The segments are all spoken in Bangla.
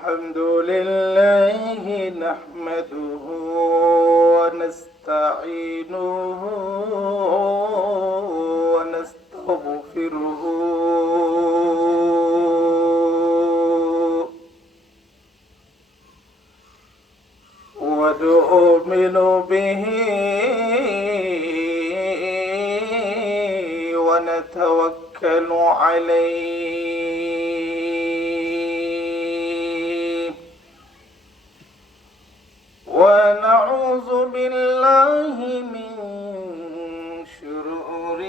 الحمد لله نحمده ونستعينه ونستغفره ونؤمن به ونتوكل عليه ونعوذ بالله من شرور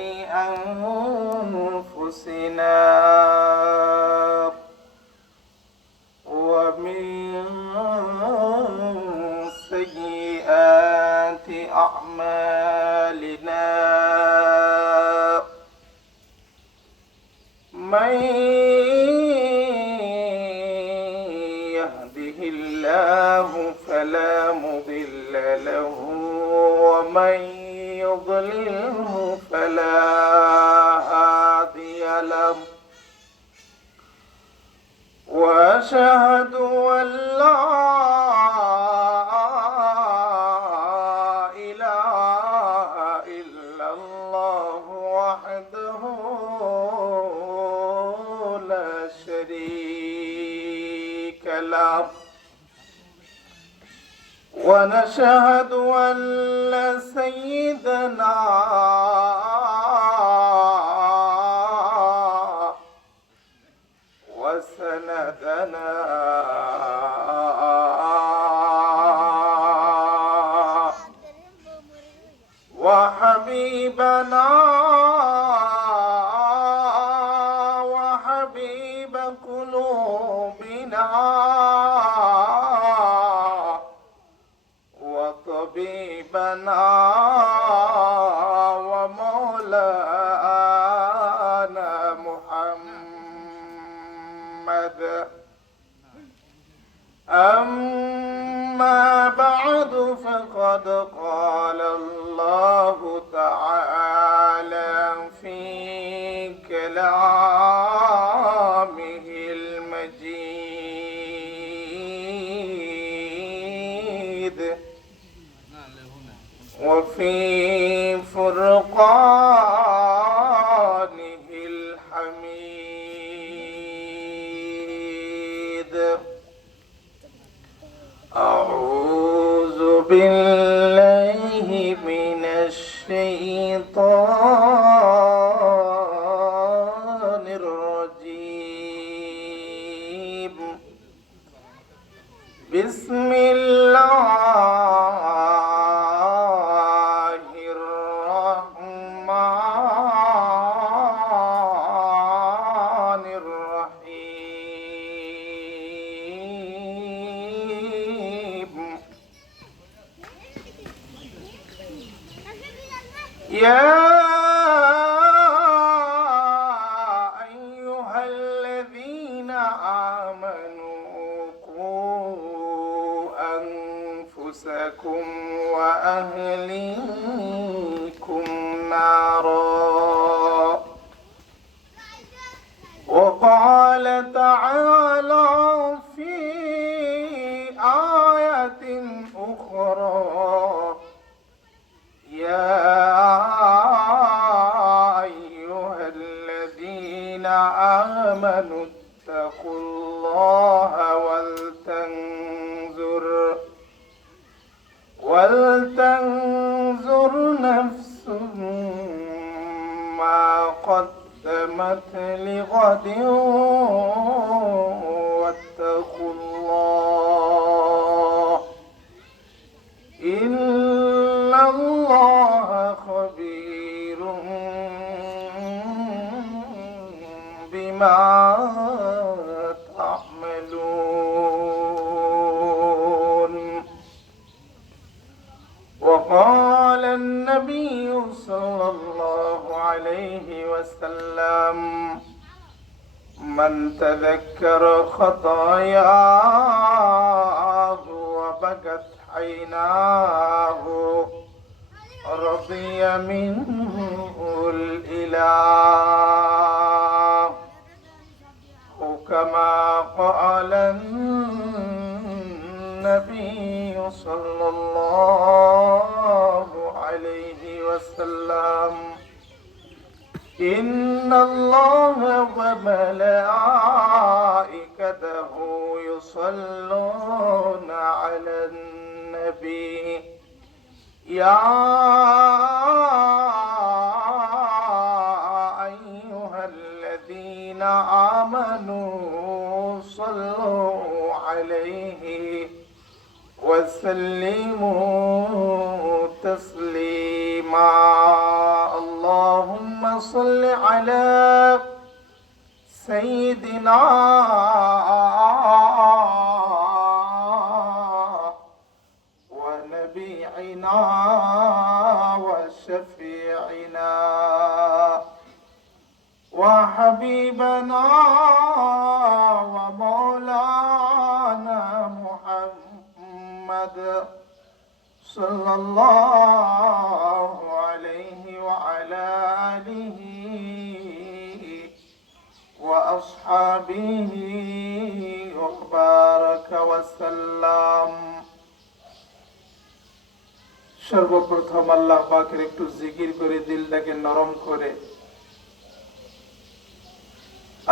أنفسنا ومن سيئات أعمالنا من يهده الله فلا مضل له ومن يضلله فلا هادي له وأشهد أن لا إله إلا الله وحده لا شريك له ونشهد أن سيدنا وسندنا وحبيبنا وحبيب قلوبنا وطبيبنا ومولانا محمد أما بعد فقد قال الله تعالى في كلامه المجيد وفي فرقانه الحميد أعوذ بالله من الشيطان الرجيم بسم الله الرحمن الرحيم يا أيها الذين آمنوا قوا أنفسكم وأهليكم نارا وقال تعالى في آية أخرى يا أيها الذين آمنوا اتقوا الله ولتنظر نفس ما قدمت لغد واتقوا الله إن الله خبير بما تعملون وقال النبي صلى الله عليه وسلم من تذكر خطاياه وبكت عيناه رضي منه الإله كما قال النبي النبي صلى الله عليه وسلم إن الله وملائكته يصلون على النبي يا أيها الذين آمنوا صلوا عليه وسلموا تسليما اللهم صل على سيدنا ونبينا وشفيعنا وحبيبنا ومولانا محمد صلى الله عليه وعلى آله وأصحابه وبارك وسلم সর্বপ্রথম আল্লাহ পাকের একটু জিকির করে দিলটাকে নরম করে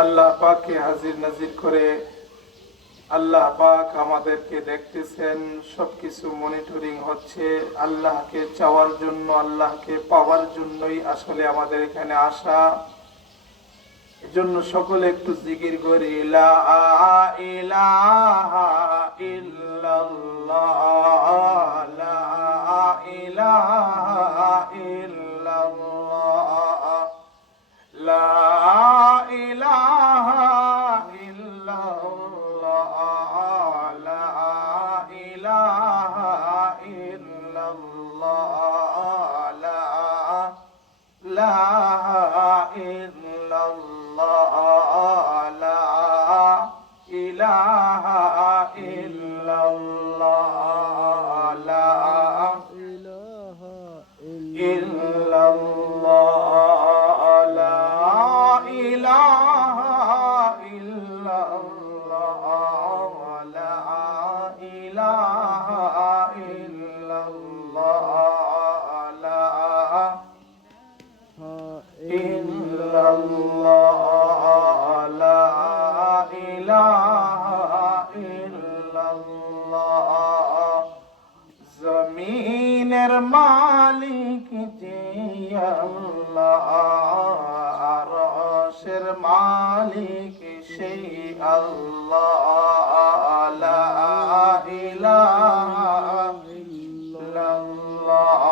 আল্লাহ পাককে হাজির নাজির করে আল্লাহ পাক আমাদেরকে দেখতেছেন, সবকিছু মনিটরিং হচ্ছে। আল্লাহকে চাওয়ার জন্য, আল্লাহকে পাওয়ার জন্যই আসলে আমাদের এখানে আসা। এজন্য সকলে একটু জিকির করি, লা ইলাহা ইল্লাল্লাহ, লা ইলাহা ইল্লাল্লাহ, লা ইলাহা ইল্লাল্লাহ, লা ইলাহা ইল্লাল্লাহ, লা ইলাহা ইল্লাল্লাহ, লা ইলাহা ইল্লাল্লাহ, লা জমিনের মালিক যে আল্লাহ, আরশের মালিক সেই আল্লাহ, লা ইলাহা ইল্লাল্লাহ,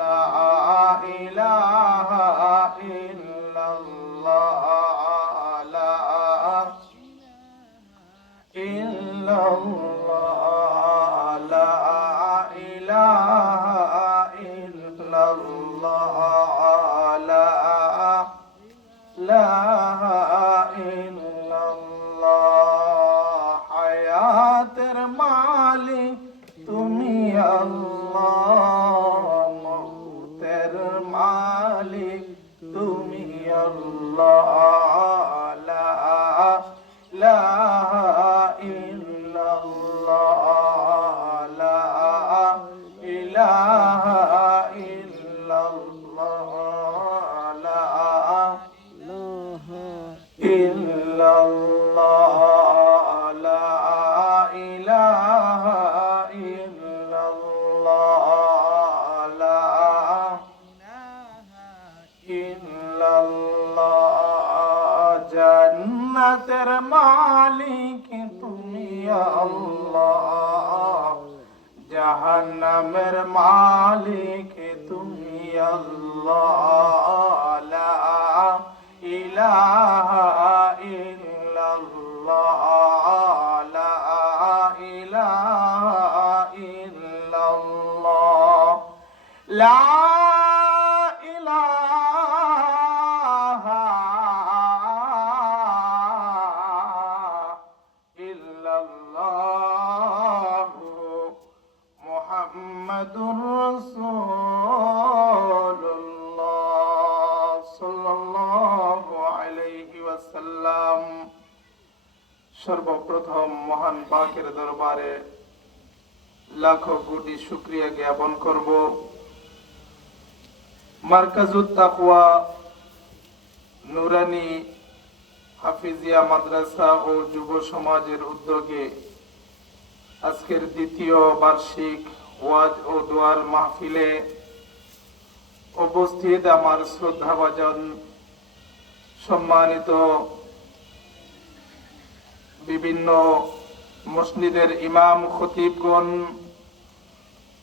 লা ইলাহা ইল্লাল্লাহ, লা ইল্লাল্লাহ, লা ইলাহা ইল্লাল্লাহ, লা ইলাহা ইল্লাল্লাহ। হায়াতের মালিক তুমি আল্লাহ, মউতের মালিক তুমি আল্লাহ, লা ইলাহা ইল্লাল্লাহ, লা ইলাহা ইল্লাল্লাহ, লা ইল্লাল্লাহ, লা ইলাহা ইল্লাল্লাহ, লা ইল্লাল্লাহ। জান্নাতের মালিক তুমি আল্লাহ, জাহান্নামের মালিক তুমি আল্লাহ, লা ইলাহা ইল্লাল্লাহ, লা ইলাহা ইল্লাল্লাহ, লা ইলাহা ইল্লাল্লাহ মুহাম্মাদুর রাসূলুল্লাহ সাল্লাল্লাহু আলাইহি ওয়াসাল্লাম। সর্বপ্রথম মহান পাকের দরবারে লাখো কোটি শুকরিয়া জ্ঞাপন করব। মার্কাজুত তাকওয়া নুরানি হাফিজিয়া মাদ্রাসা ও যুব সমাজের উদ্যোগে আজকের দ্বিতীয় বার্ষিক ওয়াজ ও দোয়ার মাহফিলে উপস্থিত আমার শ্রদ্ধাভাজন সম্মানিত বিভিন্ন মসজিদের ইমাম খতিবগণ,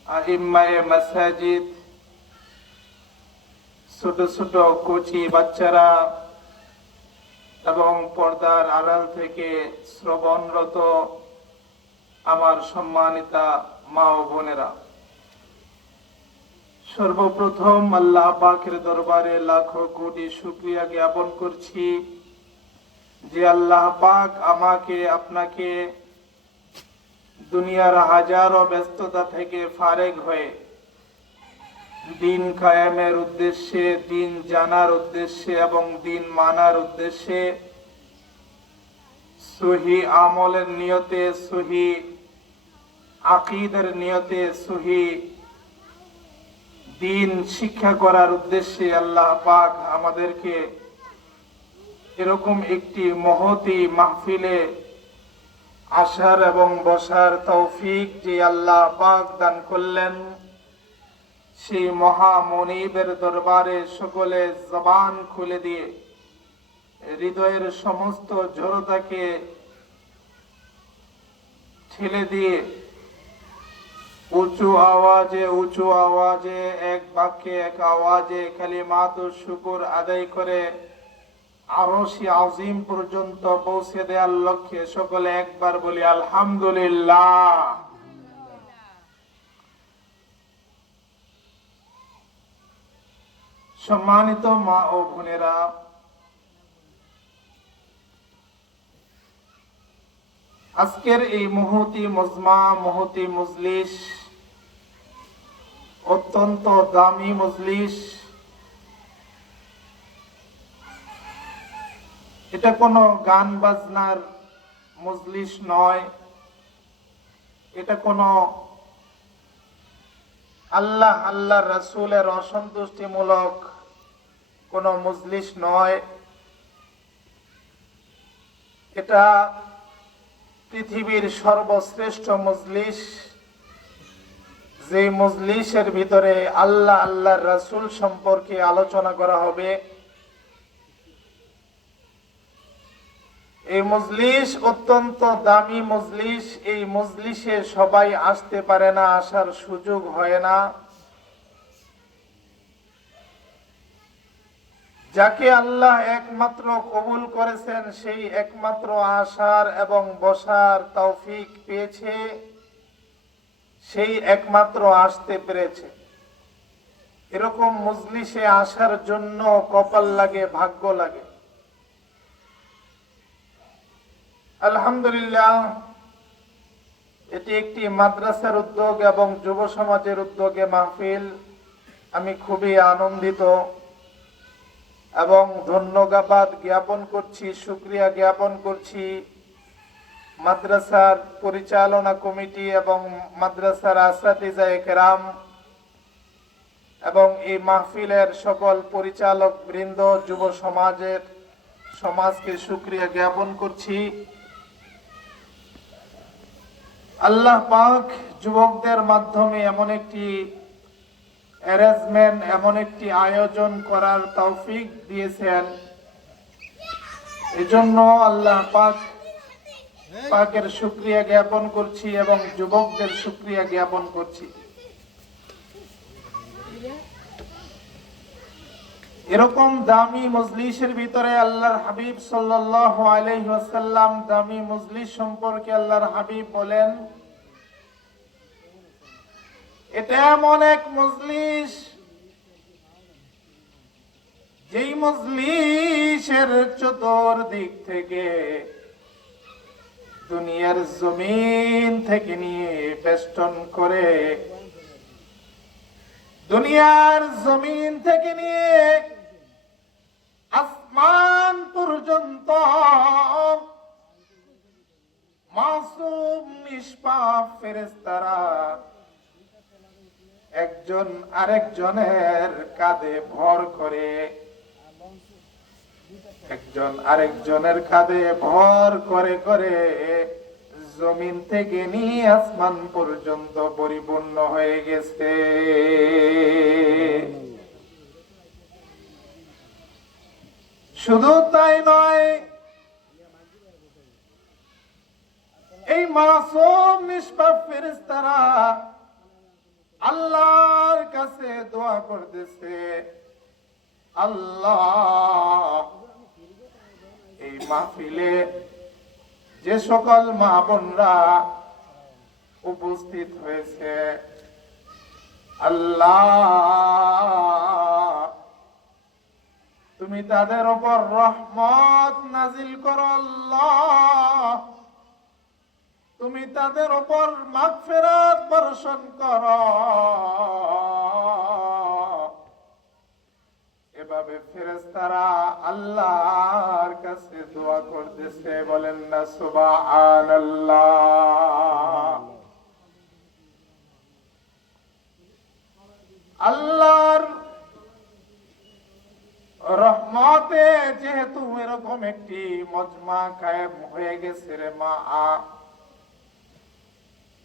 আইম্মায়ে মাসাজিদ, ছোট ছোট কোচি বাচ্চারা এবং পর্দার আড়াল থেকে শ্রবণরত আমার সম্মানিতা মা ও বোনেরা, সর্বপ্রথম আল্লাহ পাকের দরবারে লাখো কোটি শুকরিয়া জ্ঞাপন করছি যে আল্লাহ পাক আমাকে আপনাকে দুনিয়ার হাজারো ব্যস্ততা থেকে ফারেক হয়ে দিন কায়েমের উদ্দেশ্যে, দিন জানার উদ্দেশ্যে এবং দিন মানার উদ্দেশ্যে সহি আমলের নিয়তে, সহি আকীদার নিয়তে, সহি দিন শিক্ষা করার উদ্দেশ্যে আল্লাহ পাক আমাদেরকে এরকম একটি মহতী মাহফিলে আসার এবং বসার তৌফিক যে আল্লাহ পাক দান করলেন, সেই মহা মনিবের দরবারে সকলে জবান খুলে দিয়ে হৃদয়ের সমস্ত জড়তাকে ঠেলে দিয়ে উঁচু আওয়াজে এক বাক্যে এক আওয়াজে কালিমাতুশ শুকর আদায় করে আরশে আজিম পর্যন্ত পৌঁছে দেওয়ার লক্ষ্যে সকলে একবার বলি আলহামদুলিল্লাহ। সম্মানিত মা ও বোনেরা, আজকের এই মহতী মজমা, মহতী মজলিস, অত্যন্ত দামি মজলিস। এটা কোনো গান বাজনার মজলিস নয়, এটা কোনো আল্লাহ রাসূলের অসন্তুষ্টিমূলক কোন মজলিস নয়। এটা পৃথিবীর সর্বশ্রেষ্ঠ মজলিস, যে মজলিসের ভিতরে আল্লাহর রাসূল সম্পর্কে আলোচনা করা হবে। এই মজলিস অত্যন্ত দামি মজলিস। এই মজলিসে সবাই আসতে পারে না, আসার সুযোগ হয় না। যাকে আল্লাহ একমাত্র কবুল করেছেন, সেই একমাত্র আসার এবং বসার তৌফিক পেয়েছে, সেই একমাত্র আসতে পেরেছে। এরকম মজলিসে আসার জন্য কপাল লাগে, ভাগ্য লাগে। আলহামদুলিল্লাহ, এটি একটি মাদ্রাসার উদ্যোগ এবং যুব সমাজের উদ্যোগে মাহফিল। আমি খুবই আনন্দিত এবং ধন্যবাদ জ্ঞাপন করছি, শুকরিয়া জ্ঞাপন করছি মাদ্রাসার পরিচালনা কমিটি এবং মাদ্রাসার আসাতিজায়ে কেরাম এবং এই মাহফিলের সকল পরিচালক বৃন্দ, যুব সমাজকে শুকরিয়া জ্ঞাপন করছি। আল্লাহ পাক যুবকদের মাধ্যমে এমন একটি অ্যারেঞ্জমেন্ট, এমন একটি আয়োজন করার তৌফিক দিয়েছেন। এজন্য আল্লাহ পাকের শুকরিয়া জ্ঞাপন করছি এবং যুবকদের শুকরিয়া জ্ঞাপন করছি। এরকম দামি মজলিসের ভিতরে আল্লাহর হাবিব সাল্লাল্লাহু আলাইহি ওয়াসাল্লাম দামি মজলিস সম্পর্কে আল্লাহর হাবিব বলেন, এটা এমন এক মজলিস, যেই মজলিসের চতুর্দিক থেকে দুনিয়ার জমিন থেকে নিয়ে বেষ্টন করে, দুনিয়ার জমিন থেকে নিয়ে আসমান পর্যন্ত মাসুম নিষ্পাপ ফেরেশতারা একজন আরেকজনের কাঁধে ভর করে, একজন আরেকজনের কাঁধে ভর করে করে জমিন থেকে নিয়ে আসমান পর্যন্ত পরিপূর্ণ হয়ে গেছে। শুধু তাই নয়, এই মাসুম নিষ্পাপ ফেরেশতারা আল্লাহর কাছে দোয়া করতেছে, আল্লাহ এই মাহফিলে যে সকল মা বোনরা উপস্থিত হয়েছে, আল্লাহ তুমি তাদের উপর রহমত নাজিল করো, আল্লাহ তুমি তাদের উপর মাগফিরাত বর্ষণ করো। এভাবে ফেরেশতারা আল্লাহর কাছে দোয়া করতেছে, বলেন না সুবহানাল্লাহ। আল্লাহর রহমতে যেহেতু এরকম একটি মজমা কায়েম হয়ে গেছে রে মা,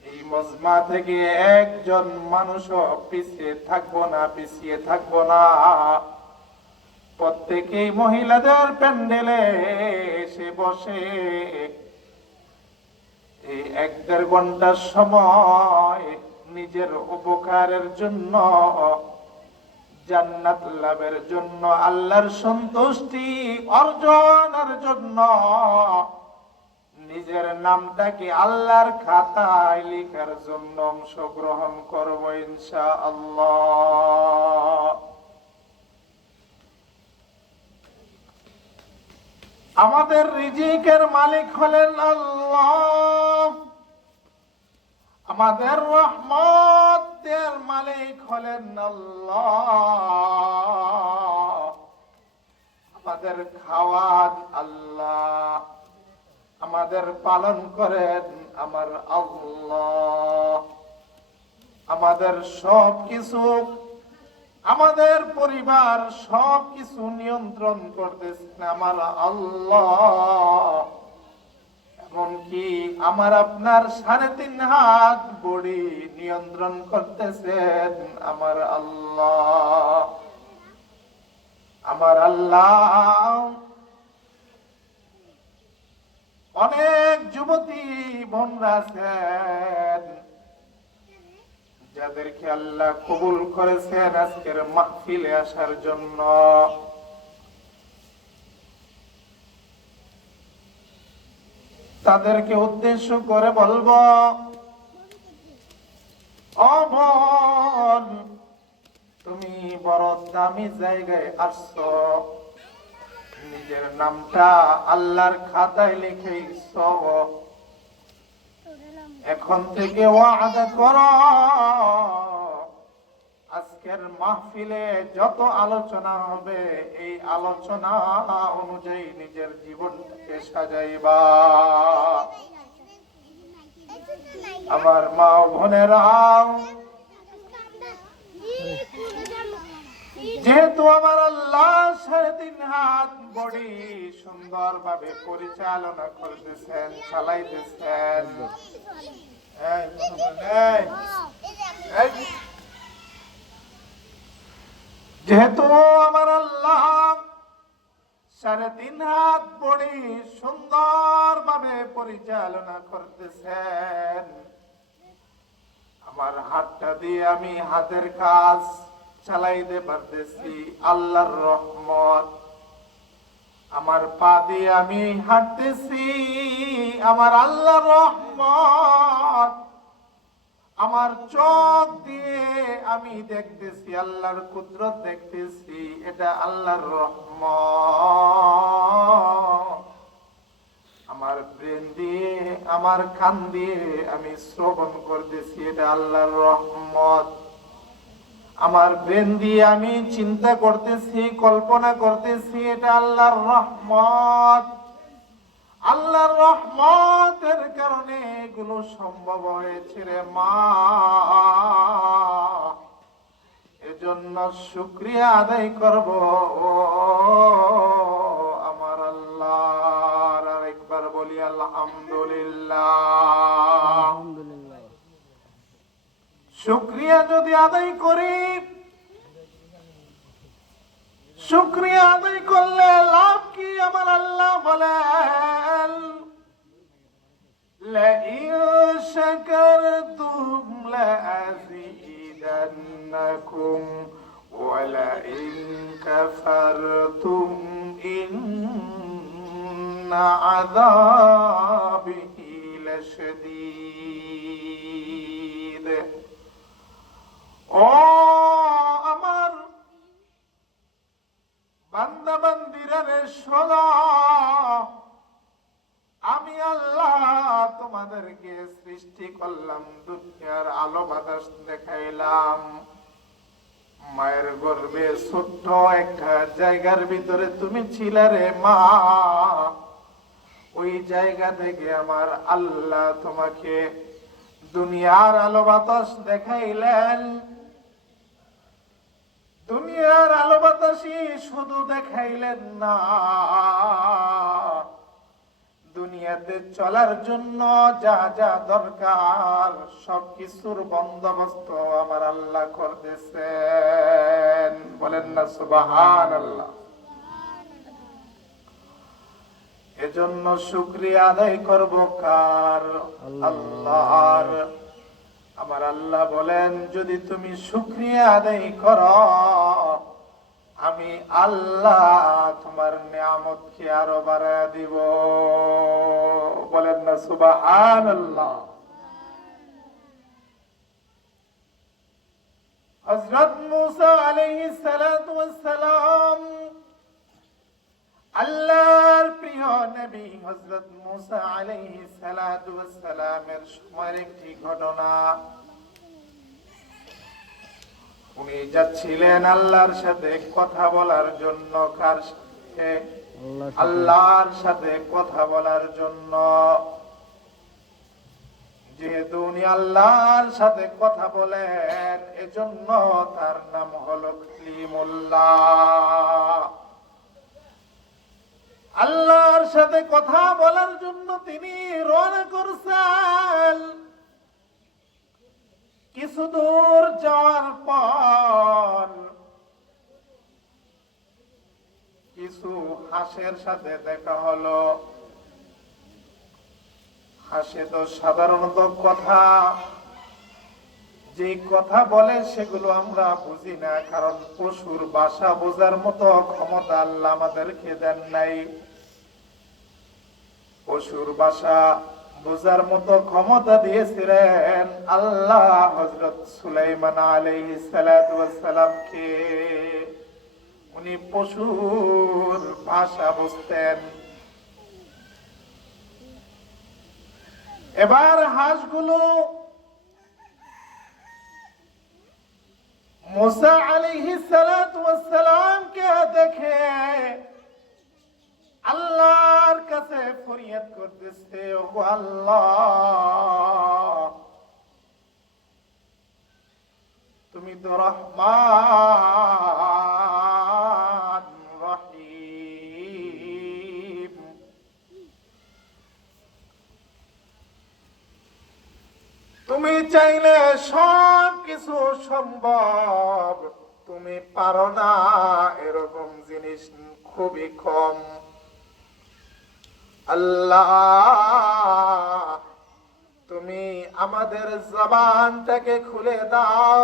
এই মজমা থেকে একজন মানুষও পিছিয়ে থাকবো না, পিছিয়ে থাকবো না। প্রত্যেকেই মহিলাদের প্যান্ডেলে এসে বসে এই 1-1.5 ঘন্টার সময় নিজের উপকারের জন্য, জান্নাত লাভের জন্য, আল্লাহর সন্তুষ্টি অর্জনের জন্য নিজের নামটাকে আল্লাহর খাতায় লেখার জন্য অংশগ্রহণ করব ইনশাআল্লাহ। আমাদের রিজিকের মালিক হলেন আল্লাহ, আমাদের রহমতের মালিক হলেন আল্লাহ, আমাদের খাওয়ান আল্লাহ, আমাদের পালন করেন আমার আল্লাহ, আমাদের সব কিছু, আমাদের পরিবার সব কিছু নিয়ন্ত্রণ করতেছেন আমার আল্লাহ। এমনকি আমার আপনার 3.5 হাত বডি নিয়ন্ত্রণ করতেছেন আমার আল্লাহ। আমার আল্লাহ অনেক যুবতী বোনরা আছেন যাদেরকে আল্লাহ কবুল করেছেন আজকের মাহফিলে আসার জন্য। তাদেরকে উদ্দেশ্য করে বলবো, ও বোন, তুমি বড় দামি জায়গায় আসছো, নিজের নামটা আল্লাহর খাতায় লিখেছ। এখন থেকে ওয়াদা করো, আজকের মাহফিলে যত আলোচনা হবে এই আলোচনা অনুযায়ী নিজের জীবনটাকে সাজাইবা। আমার মা ও বোনেরা, যেহেতু আমার আল্লাহ 3.5 হাত বডি সুন্দরভাবে পরিচালনা করতেছেন, চালাইতেছেন, যেহেতু আমার আল্লাহ 3.5 হাত বডি সুন্দরভাবে পরিচালনা করতেছেন, আমার হাতটা দিয়ে আমি হাতের কাজ চালাইতে পারতেছি আল্লাহর রহমত। আমার পা দিয়ে আমি হাঁটতেছি আমার আল্লাহর রহমত। আমার চোখ দিয়ে আমি দেখতেছি আল্লাহর কুদরত, দেখতেছি এটা আল্লাহর রহমত। আমার ব্রেন দিয়ে, আমার কান দিয়ে আমি শ্রবণ করতেছি, এটা আল্লাহর রহমত। আমার ব্রেন দিয়ে আমি চিন্তা করতেছি, কল্পনা করতেছি, এটা আল্লাহর রহমত। আল্লাহর রহমতের কারণে এগুলো সম্ভব হয়েছে রে মা। এজন্য শুকরিয়া আদায় করব ও আমার আল্লাহর। আরেকবার বলি আলহামদুলিল্লাহ। শুকরিয়া যদি আদায় করি, শুকরিয়া আদায় করলে লাভ কি? আমার আল্লাহ বলেন, لئن شكرتم لأزيدنكم ولئن كفرتم إن عذابي لشديد। ও আমার বান্দা বান্দিরা রে শোনো, আমি আল্লাহ তোমাদেরকে সৃষ্টি করলাম, দুনিয়ার আলো বাতাস দেখাইলাম, মায়ের গর্ভে ছোট্ট একটা জায়গার ভিতরে তুমি ছিলে রে মা। ওই জায়গা থেকে আমার আল্লাহ তোমাকে দুনিয়ার আলো বাতাস দেখাইলেন। দুনিয়ার আলো বাতাসই শুধু দেখাইলেন না, দুনিয়াতে চলার জন্য যা যা দরকার সবকিছুর বন্দোবস্ত আমার আল্লাহ করতেছেন। বলেন না সুবহানাল্লাহ। এজন্য শুকরিয়া আদায় করব কার? আল্লাহর। আমার আল্লাহ বলেন, যদি তুমি শুকরিয়া আদায় করো, আমি আল্লাহ তোমার নিয়ামতকে আরো বাড়ায় দিব। বলেন না সুবহানাল্লাহ। হযরত মূসা আলাইহিস সালাতু ওয়াস সালাম, আল্লাহর প্রিয় নবী হযরত মূসা আলাইহিস সালাতু ওয়াস সালামের সময়ের একটি ঘটনা। উনি যাচ্ছিলেন আল্লাহর সাথে কথা বলার জন্য। কার সাথে? আল্লাহর সাথে কথা বলার জন্য। যেহেতু উনি আল্লাহর সাথে কথা বলেন, এজন্য তার নাম হলো কালিমুল্লাহ। আল্লাহর সাথে কথা বলার জন্য তিনি রওনা করছেন। কিছু দূর যাওয়ার পর কিছু হাঁসের সাথে দেখা হলো। হাঁসে তো সাধারণত কথা, যে কথা বলে সেগুলো আমরা বুঝি না, কারণ পশুর ভাষা বোঝার মতো ক্ষমতা আল্লাহ আমাদেরকে দেন নাই। পশুর ভাষা বোঝার মতো ক্ষমতা দিয়েছিলেন আল্লাহ হযরত সুলাইমান আলাইহিস সালাতু ওয়াস সালামকে। উনি পশুর ভাষা বুঝতেন। এবার হাঁসগুলো মূসা আলাইহিস সালাতু ওয়াস সালামকে দেখে আল্লাহর কাছে ফরিয়াদ করতেছে, ও আল্লাহ, তুমি তো রহমান রহিম, তুমি চাইলে সব কিছু সম্ভব, তুমি পারো না এরকম জিনিস খুবই কম। আল্লাহ, তুমি আমাদের জবানটাকে খুলে দাও,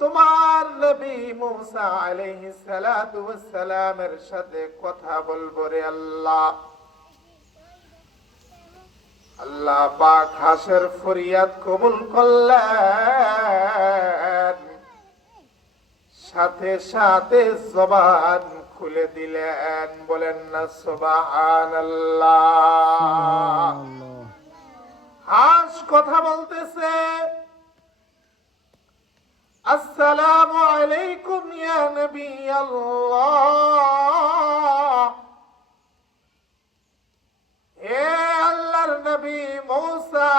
তোমার নবী মূসা আলাইহিস সালাতু ওয়াস সালামের সাথে কথা বলবো রে আল্লাহ। আল্লাহ পাক হাসের ফরিয়াদ কবুল করলেন, সাথে সাথে জবান খুলে দিলেন। বলেন না সুবহানাল্লাহ। হাস কথা বলতেছে, আসসালামু আলাইকুম ইয়া নবী আল্লাহ, নবী মূসা,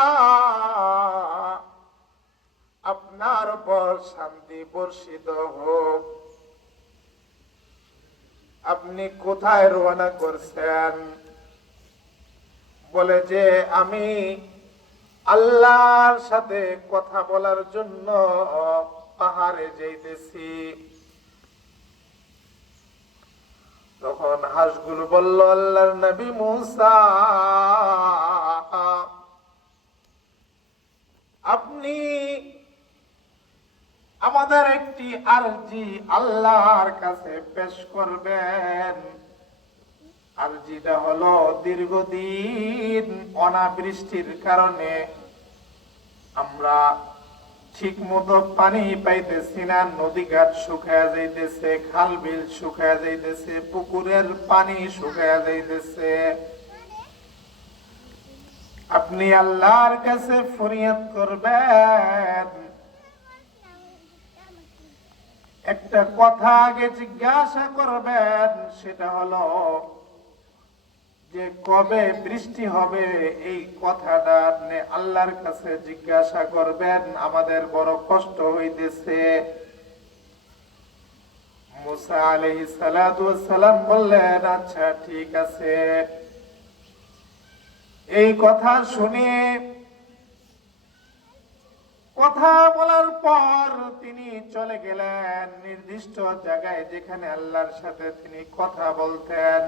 আপনার উপর শান্তি বর্ষিত হোক। আপনি কোথায় রওনা করছেন? বলে যে আমি আল্লাহর সাথে কথা বলার জন্য পাহাড়ে যাইতেছি। তখন হাঁসগুলো বলল, আল্লাহর নবী মূসা, আপনি আমাদের একটি আরজি আল্লাহর কাছে পেশ করবেন। আরজিটা হলো, দীর্ঘদিন অনাবৃষ্টির কারণে আমরা ঠিক মতো পানি পাইতেছি না, নদী ঘাট শুকায়া যাইতেছে, খাল বিল শুকায়া যাইতেছে, পুকুরের পানি শুকায়া যাইতেছে। আপনি আল্লাহর কাছে ফরিয়াদ করবেন। একটা কথা আগে জিজ্ঞাসা করবেন, সেটা হলো যে কবে বৃষ্টি হবে, এই কথাটা আপনি আল্লাহর কাছে জিজ্ঞাসা করবেন। আমাদের বড় কষ্ট হইতেছে। মুসা আলাইহিস সালাতু ওয়াস সালাম বললেন, আচ্ছা ঠিক আছে। এই কথা শুনে, কথা বলার পর তিনি চলে গেলেন নির্দিষ্ট জায়গায়, যেখানে আল্লাহর সাথে তিনি কথা বলতেন।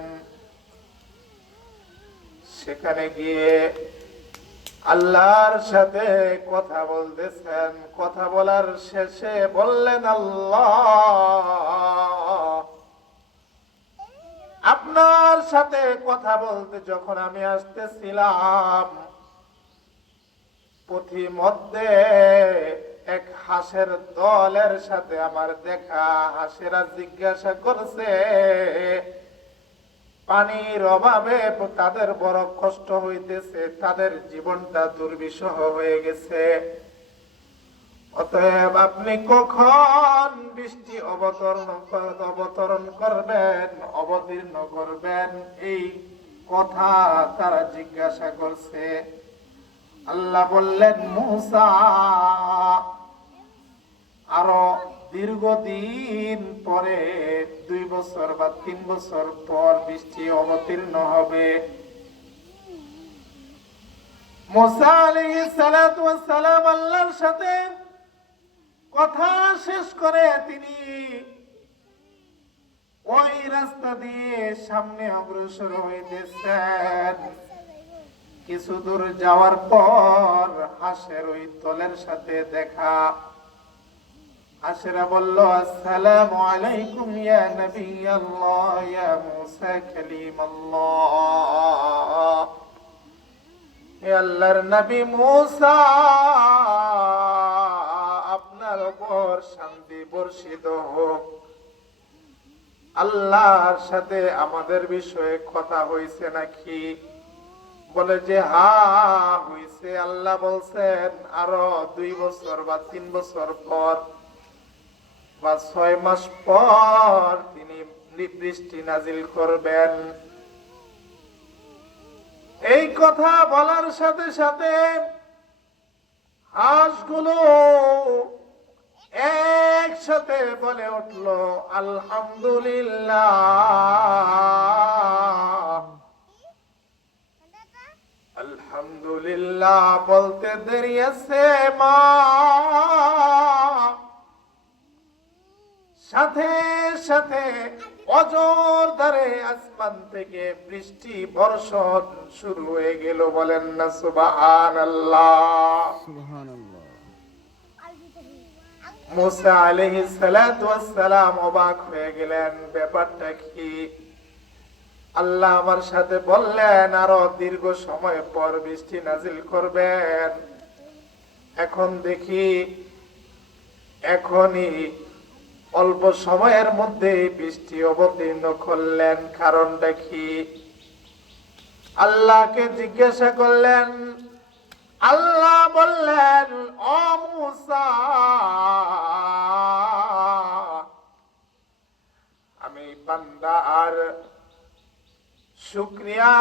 সেখানে গিয়ে আল্লাহর সাথে কথা বলতেছেন। কথা বলার শেষে বললেন, আল্লাহ, আপনার সাথে কথা বলতে যখন আমি আসতেছিলাম, পথিমধ্যে এক হাঁসের দলের সাথে আমার দেখা। হাঁসেরা জিজ্ঞাসা করছে, পানির অভাবে তাদের বড় কষ্ট হইতেছে, তাদের জীবনটা দুর্বিষহ হয়ে গেছে। অতএব আপনি কখন বৃষ্টি অবতরণ করবেন, অবতীর্ণ করবেন, এই কথা তারা জিজ্ঞাসা করছে। আল্লাহ বললেন, মূসা, আরো দীর্ঘদিন পরে, 2 বছর বা 3 বছর পর বৃষ্টি অবতীর্ণ হবে। মূসা আলাইহিস সালাতু ওয়াস সালাম আল্লাহর সাথে কথা শেষ করে তিনি ওই রাস্তা দিয়ে সামনে অগ্রসর হইতেছেন। কিছু দূর যাওয়ার পর হাঁসের ওই দলের সাথে দেখা। হাঁসেরা বলল, আসসালামু আলাইকুম ইয়া নবী আল্লাহ, ইয়া মূসা কালিমাল্লাহ। হে আল্লাহর নবী মূসা, আপনার উপর শান্তি বর্ষিত হোক। আল্লাহর সাথে আমাদের বিষয়ে কথা হয়েছে নাকি? বলে যে হ্যাঁ হয়েছে। আল্লাহ বলছেন আরো 2 বছর বা 3 বছর পর বা 6 মাস পর তিনি বৃষ্টি নাজিল করবেন। এই কথা বলার সাথে সাথে হাঁসগুলো একসাথে বলে উঠল, আলহামদুলিল্লাহ। আলহামদুলিল্লাহ বলতে দেরি আছে মা, সাথে সাথে অজর ধারে আসমান থেকে বৃষ্টি বর্ষণ শুরু হয়ে গেল। বলেন না সুবহানাল্লাহ। সুবহানাল্লাহ। মূসা আলাইহিস সালাতু ওয়াস সালাম অবাক হয়ে গেলেন, ব্যাপারটা কি? আল্লাহ আমার সাথে বললেন আরো দীর্ঘ সময় পর বৃষ্টি নাজিল করবেন। এখন দেখি এখনই অল্প সময়ের মধ্যে বৃষ্টি অবতীর্ণ করলেন, কারণটা কি? আল্লাহকে জিজ্ঞাসা করলেন। আল্লাহ বললেন, ও মূসা, আমি বান্দা আর শুকরিয়া